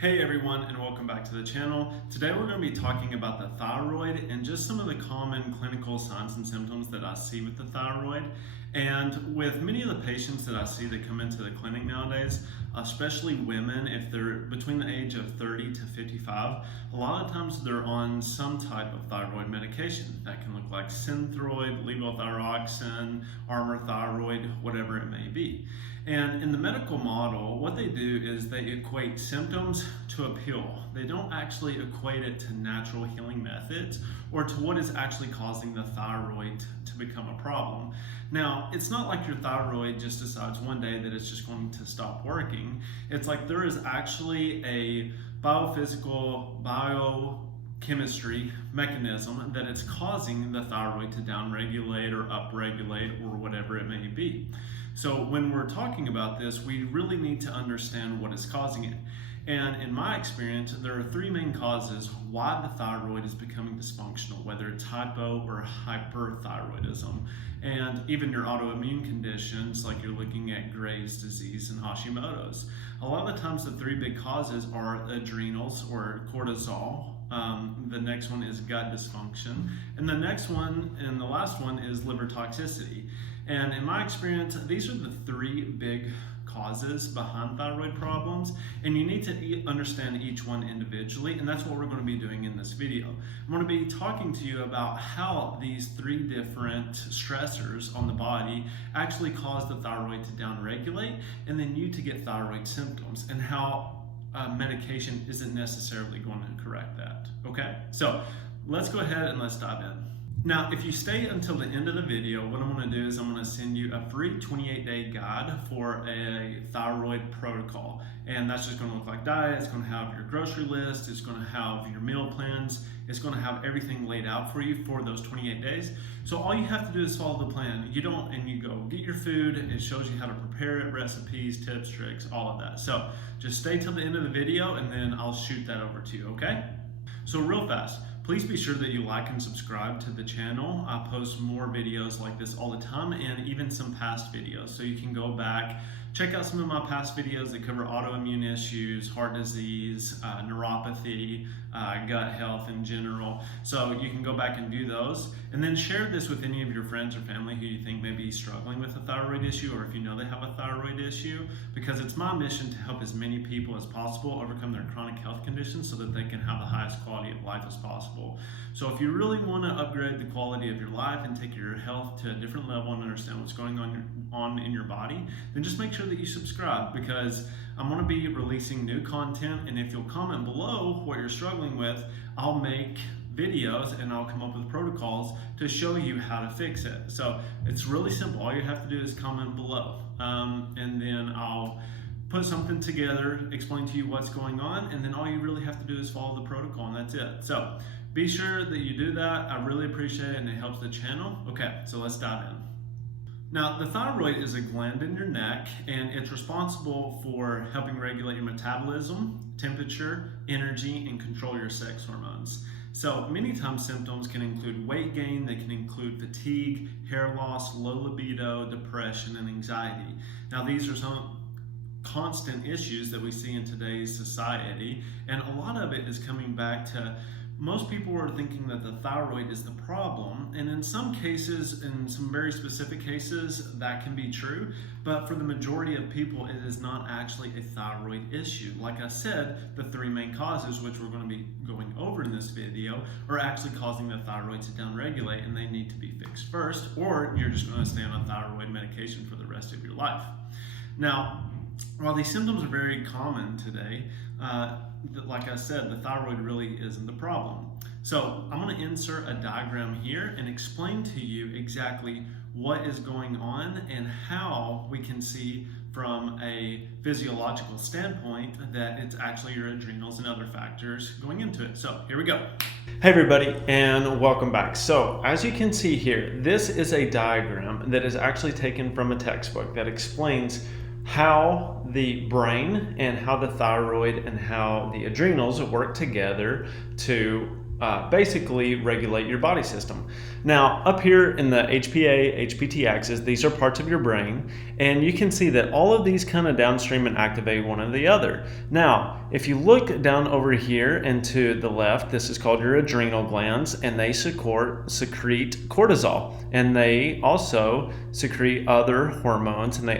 Hey everyone, and welcome back to the channel. Today we're going to be talking about the thyroid and just some of the common clinical signs and symptoms that I see with the thyroid. And with many of the patients that I see that come into the clinic nowadays, especially women, if they're between the age of 30 to 55, a lot of times they're on some type of thyroid medication. That can look like Synthroid, levothyroxine, Armour thyroid, whatever it may be. And in the medical model, what they do is they equate symptoms to a pill. They don't actually equate it to natural healing methods or to what is actually causing the thyroid to become a problem. Now, it's not like your thyroid just decides one day that it's just going to stop working. It's like there is actually a biophysical, biochemistry mechanism that it's causing the thyroid to downregulate or upregulate or whatever it may be. So when we're talking about this, we really need to understand what is causing it. And in my experience, there are three main causes why the thyroid is becoming dysfunctional, whether it's hypo or hyperthyroidism. And even your autoimmune conditions, like you're looking at Graves' disease and Hashimoto's. A lot of the times the three big causes are adrenals or cortisol. The next one is gut dysfunction. And the next one and the last one is liver toxicity. And in my experience, these are the three big causes behind thyroid problems, and you need to understand each one individually, and that's what we're going to be doing in this video. I'm going to be talking to you about how these three different stressors on the body actually cause the thyroid to downregulate and then you to get thyroid symptoms, and how medication isn't necessarily going to correct that. Okay, so let's go ahead and let's dive in. Now, if you stay until the end of the video, what I'm going to do is I'm going to send you a free 28-day guide for a thyroid protocol. And that's just going to look like diet, it's going to have your grocery list, it's going to have your meal plans, it's going to have everything laid out for you for those 28 days. So all you have to do is follow the plan. You go get your food, it shows you how to prepare it, recipes, tips, tricks, all of that. So just stay till the end of the video and then I'll shoot that over to you, okay? So real fast, please be sure that you like and subscribe to the channel. I post more videos like this all the time, and even some past videos. So you can go back, check out some of my past videos that cover autoimmune issues, heart disease, neuropathy, gut health in general. So you can go back and do those, and then share this with any of your friends or family who you think may be struggling with a thyroid issue, or if you know they have a thyroid issue, because it's my mission to help as many people as possible overcome their chronic health conditions so that they can have the highest quality of life as possible. So if you really want to upgrade the quality of your life and take your health to a different level and understand what's going on in your body, then just make sure that you subscribe, because I'm going to be releasing new content, and if you'll comment below what you're struggling with, I'll make videos and I'll come up with protocols to show you how to fix it. So it's really simple. All you have to do is comment below, and then I'll put something together, explain to you what's going on, and then all you really have to do is follow the protocol, and that's it. So be sure that you do that. I really appreciate it, and it helps the channel. Okay, so let's dive in. Now, the thyroid is a gland in your neck, and it's responsible for helping regulate your metabolism, temperature, energy, and control your sex hormones. So many times symptoms can include weight gain, they can include fatigue, hair loss, low libido, depression, and anxiety. Now, these are some constant issues that we see in today's society, and a lot of it is coming back to most people are thinking that the thyroid is the problem, and in some cases, in some very specific cases, that can be true, but for the majority of people, it is not actually a thyroid issue. Like I said, the three main causes, which we're going to be going over in this video, are actually causing the thyroid to downregulate, and they need to be fixed first, or you're just going to stay on thyroid medication for the rest of your life. Now, while these symptoms are very common today, like I said, the thyroid really isn't the problem. So I'm going to insert a diagram here and explain to you exactly what is going on and how we can see from a physiological standpoint that it's actually your adrenals and other factors going into it. So here we go. Hey everybody, and welcome back. So as you can see here, this is a diagram that is actually taken from a textbook that explains how the brain and how the thyroid and how the adrenals work together to basically regulate your body system. Now, up here in the HPA, HPT axis, these are parts of your brain, and you can see that all of these kind of downstream and activate one or the other. Now, if you look down over here and to the left, this is called your adrenal glands, and they secrete cortisol, and they also secrete other hormones, and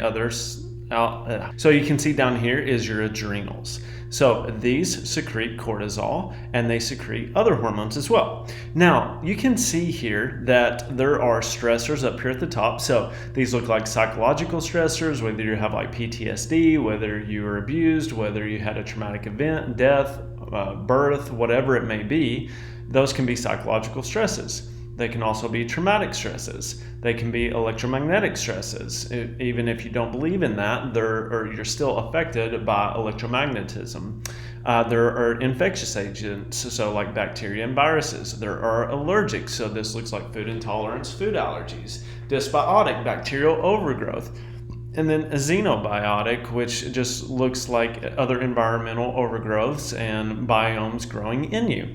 so you can see down here is your adrenals. So these secrete cortisol and they secrete other hormones as well. Now you can see here that there are stressors up here at the top. So these look like psychological stressors, whether you have like PTSD, whether you were abused, whether you had a traumatic event, death, birth, whatever it may be, those can be psychological stresses. They can also be traumatic stresses. They can be electromagnetic stresses. Even if you don't believe in that, you're still affected by electromagnetism. There are infectious agents, so like bacteria and viruses. There are allergics, so this looks like food intolerance, food allergies. Dysbiotic, bacterial overgrowth. And then a xenobiotic, which just looks like other environmental overgrowths and biomes growing in you.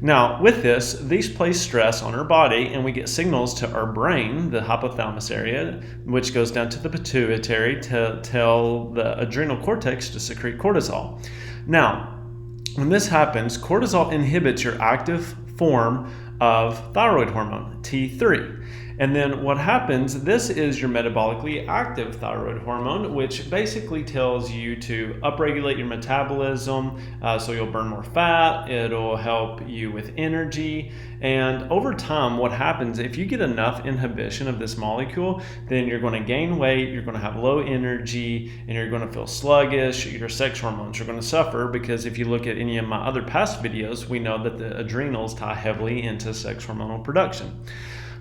Now, with this, these place stress on our body, and we get signals to our brain, the hypothalamus area, which goes down to the pituitary to tell the adrenal cortex to secrete cortisol. Now, when this happens, cortisol inhibits your active form of thyroid hormone, T3. And then what happens, this is your metabolically active thyroid hormone, which basically tells you to upregulate your metabolism, so you'll burn more fat, it'll help you with energy. And over time, what happens, if you get enough inhibition of this molecule, then you're going to gain weight, you're going to have low energy, and you're going to feel sluggish. Your sex hormones are going to suffer, because if you look at any of my other past videos, we know that the adrenals tie heavily into sex hormonal production.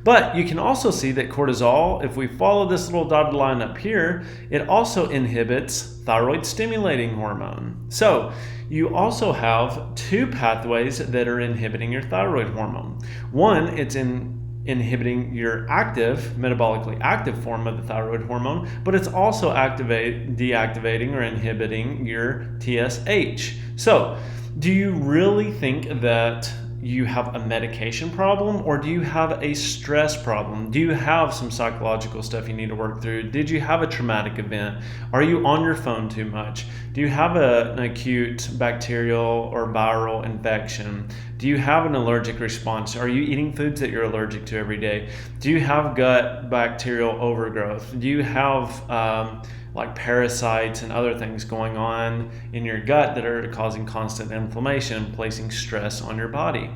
But you can also see that cortisol, if we follow this little dotted line up here, it also inhibits thyroid stimulating hormone. So you also have two pathways that are inhibiting your thyroid hormone. One, it's inhibiting your metabolically active form of the thyroid hormone, but it's also deactivating or inhibiting your TSH. So do you really think that you have a medication problem, or do you have a stress problem? Do you have some psychological stuff you need to work through? Did you have a traumatic event? Are you on your phone too much? Do you have an acute bacterial or viral infection? Do you have an allergic response? Are you eating foods that you're allergic to every day? Do you have gut bacterial overgrowth? Do you have like parasites and other things going on in your gut that are causing constant inflammation, placing stress on your body?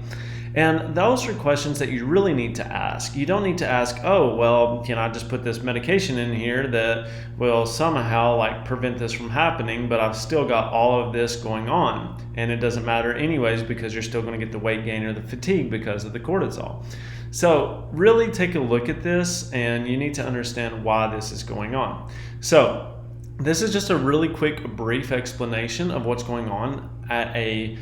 And those are questions that you really need to ask. You don't need to ask, oh, well, can I just put this medication in here that will somehow like prevent this from happening, but I've still got all of this going on. And it doesn't matter anyways, because you're still going to get the weight gain or the fatigue because of the cortisol. So really take a look at this, and you need to understand why this is going on. So this is just a really quick, brief explanation of what's going on at a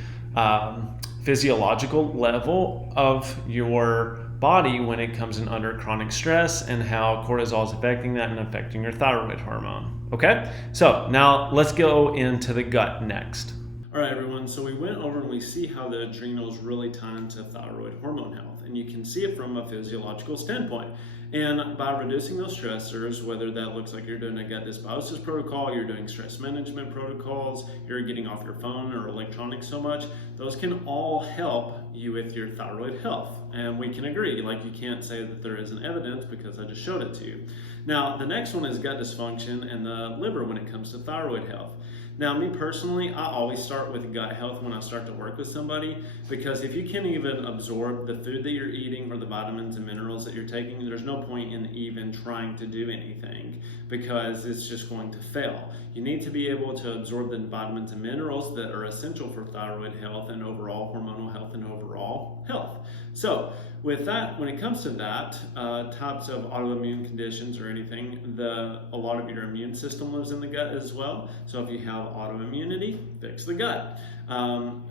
physiological level of your body when it comes in under chronic stress, and how cortisol is affecting that and affecting your thyroid hormone. Okay, so now let's go into the gut next. All right, everyone, so we went over and we see how the adrenals really tie into thyroid hormone health, and you can see it from a physiological standpoint. And by reducing those stressors, whether that looks like you're doing a gut dysbiosis protocol, you're doing stress management protocols, you're getting off your phone or electronics so much, those can all help you with your thyroid health. And we can agree, like you can't say that there isn't evidence because I just showed it to you. Now, the next one is gut dysfunction and the liver when it comes to thyroid health. Now, me personally, I always start with gut health when I start to work with somebody, because if you can't even absorb the food that you're eating or the vitamins and minerals that you're taking, there's no point in even trying to do anything, because it's just going to fail. You need to be able to absorb the vitamins and minerals that are essential for thyroid health and overall hormonal health and overall health. So with that, when it comes to that, types of autoimmune conditions or anything, a lot of your immune system lives in the gut as well. So if you have autoimmunity, fix the gut.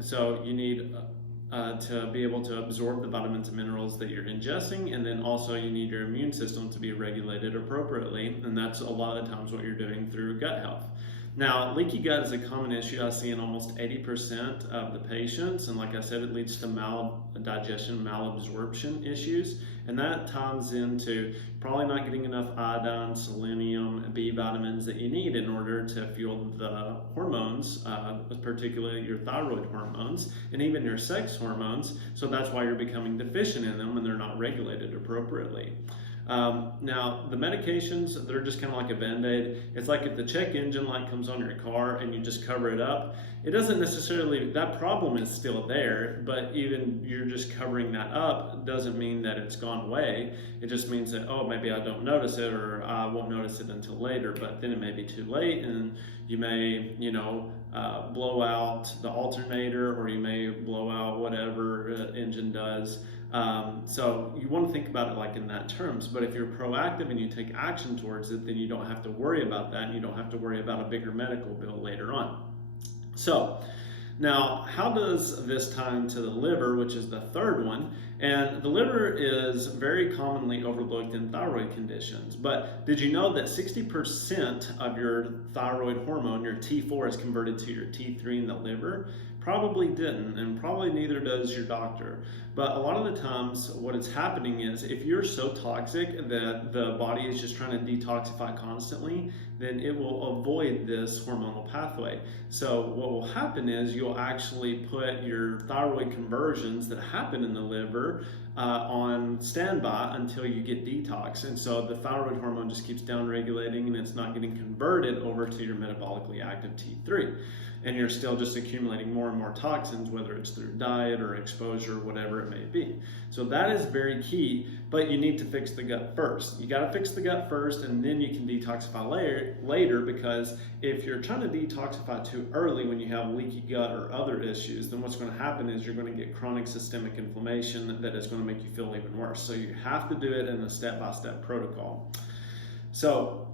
So you need to be able to absorb the vitamins and minerals that you're ingesting, and then also you need your immune system to be regulated appropriately, and that's a lot of the times what you're doing through gut health. Now, leaky gut is a common issue I see in almost 80% of the patients, and like I said, it leads to maldigestion, malabsorption issues, and that ties into probably not getting enough iodine, selenium, B vitamins that you need in order to fuel the hormones, particularly your thyroid hormones, and even your sex hormones, so that's why you're becoming deficient in them and they're not regulated appropriately. Now, the medications, they're just kind of like a Band-Aid. It's like if the check engine light comes on your car and you just cover it up, it doesn't necessarily, that problem is still there, but even you're just covering that up doesn't mean that it's gone away. It just means that, oh, maybe I don't notice it, or I won't notice it until later, but then it may be too late, and you may, blow out the alternator, or you may blow out whatever engine does. So you want to think about it like in that terms, but if you're proactive and you take action towards it, then you don't have to worry about that, and you don't have to worry about a bigger medical bill later on. So now, how does this tie into the liver, which is the third one? And the liver is very commonly overlooked in thyroid conditions, but did you know that 60% of your thyroid hormone, your T4, is converted to your T3 in the liver? Probably didn't, and probably neither does your doctor. But a lot of the times what is happening is if you're so toxic that the body is just trying to detoxify constantly, then it will avoid this hormonal pathway. So what will happen is you'll actually put your thyroid conversions that happen in the liver on standby until you get detox. And so the thyroid hormone just keeps downregulating and it's not getting converted over to your metabolically active T3. And you're still just accumulating more and more toxins, whether it's through diet or exposure, whatever it may be. So that is very key, but you need to fix the gut first. You got to fix the gut first, and then you can detoxify later, because if you're trying to detoxify too early when you have leaky gut or other issues, then what's going to happen is you're going to get chronic systemic inflammation that is going to make you feel even worse. So you have to do it in a step-by-step protocol. So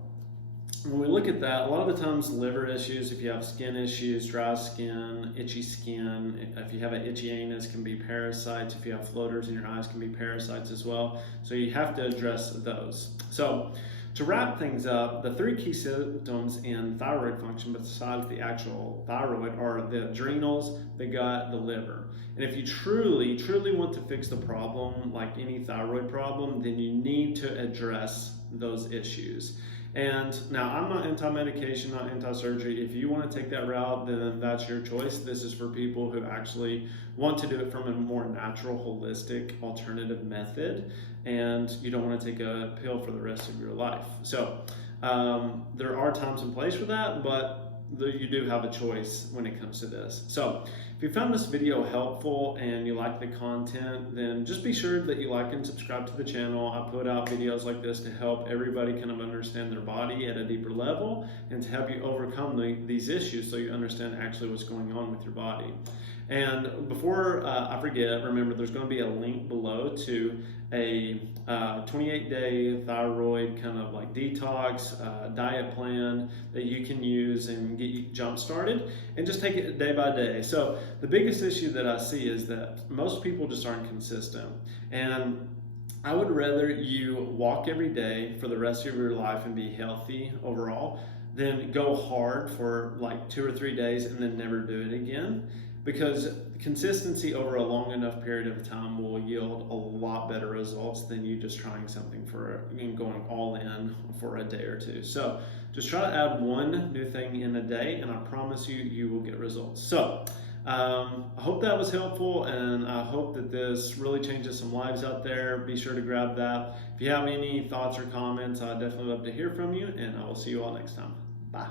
when we look at that, a lot of the times liver issues, if you have skin issues, dry skin, itchy skin, if you have an itchy anus, can be parasites. If you have floaters in your eyes, can be parasites as well. So you have to address those. So to wrap things up, the three key symptoms in thyroid function besides the actual thyroid are the adrenals, the gut, the liver. And if you truly, truly want to fix the problem, like any thyroid problem, then you need to address those issues. And now, I'm not anti-medication, not anti-surgery. If you want to take that route, then that's your choice. This is for people who actually want to do it from a more natural, holistic, alternative method, and you don't want to take a pill for the rest of your life. So there are times and place for that, but you do have a choice when it comes to this. So if you found this video helpful and you like the content, then just be sure that you like and subscribe to the channel. I put out videos like this to help everybody kind of understand their body at a deeper level and to help you overcome these issues so you understand actually what's going on with your body. And before I forget, remember there's going to be a link below to a 28-day thyroid kind of like detox diet plan that you can use and get you jump started, and just take it day by day. So the biggest issue that I see is that most people just aren't consistent, and I would rather you walk every day for the rest of your life and be healthy overall than go hard for like 2 or 3 days and then never do it again. Because consistency over a long enough period of time will yield a lot better results than you just trying something and going all in for a day or two. So just try to add one new thing in a day, and I promise you, you will get results. So I hope that was helpful, and I hope that this really changes some lives out there. Be sure to grab that. If you have any thoughts or comments, I'd definitely love to hear from you, and I will see you all next time.